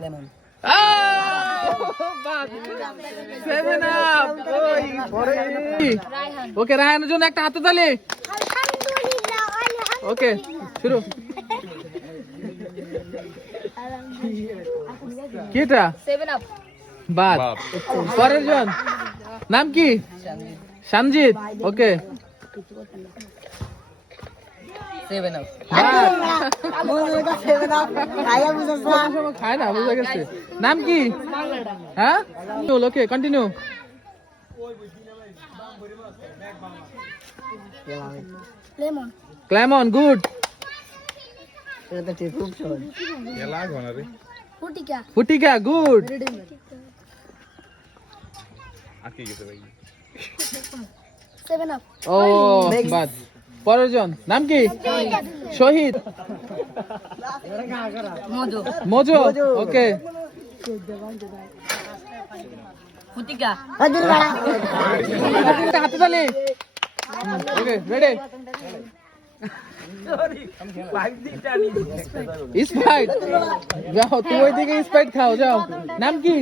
lemon ওকে রায়হানের জন্য একটা হাততালি ওকে শুরু কিটা 7 আপ বাদ পরের জন নাম কি সঞ্জিত ওকে 7 আপ খায় না বুঝা গেছে নাম কি হ্যাঁ ওকে কন্টিনিউ লেমন ক্লেমন গুড এটা তো ঠিক খুব সহজ ফুটিকা ফুটিকা গুড 7 আপ ও বাদ পরের জন নাম কি শহীদ মজু মজো ওকে ফুটিকা হাতে তালি ওকে রেডি স্প্রাইট যাও তুই ওইদিকে স্প্রাইট খাও যাও নাম কি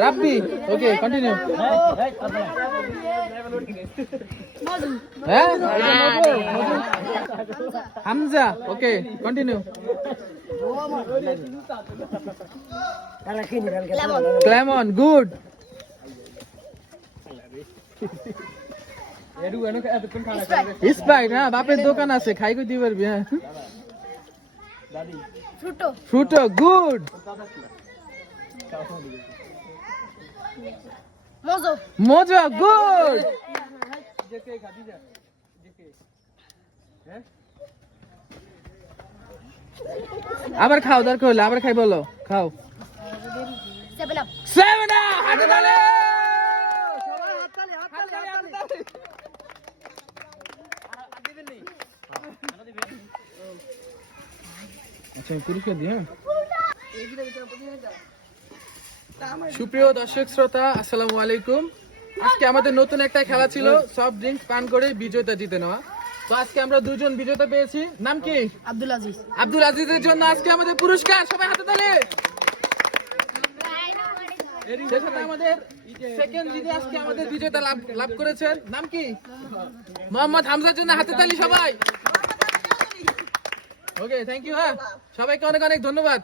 রাব্বি ওকে কন্টিনিউ হ্যাঁ হামজা ওকে কন্টিনিউ ক্লেমন গুড স্প্রাইট হ্যাঁ বাপের দোকান আছে খাই কই দিই পারবি হ্যাঁ ফ্রুটো ফ্রুটো গুড মজো মজা গুড আবার খাও দরকার হলে আবার খাই বলো খাও 7 আপ 7 হাতে তালে আচ্ছা পুরস্কার দিই হ্যাঁ সুপ্রিয় দর্শক শ্রোতা আসসালামু আলাইকুম আজকে আমাদের নতুন একটা খেলা ছিল সফট ড্রিঙ্কস পান করে বিজয়তা জিতে নেওয়া তো আজকে আমরা দুজন বিজেতা পেয়েছি নাম কি আব্দুল আজিজ আব্দুল আজিজের জন্য আজকে আমাদের পুরস্কার সবাই হাতে তালি সেই সাথে আমাদের সেকেন্ড যিনি আজকে আমাদের বিজেতা লাভ করেছেন নাম কি মোহাম্মদ হামজার জন্য হাতে তালি সবাই ওকে থ্যাংক ইউ হ্যাঁ সবাইকে অনেক অনেক ধন্যবাদ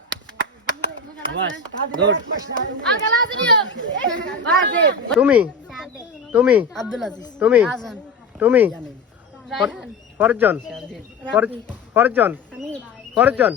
তুমি তুমি আব্দুল আজিজ তুমি আজান তুমি রায়হান ফরজন ফরজন ফরজন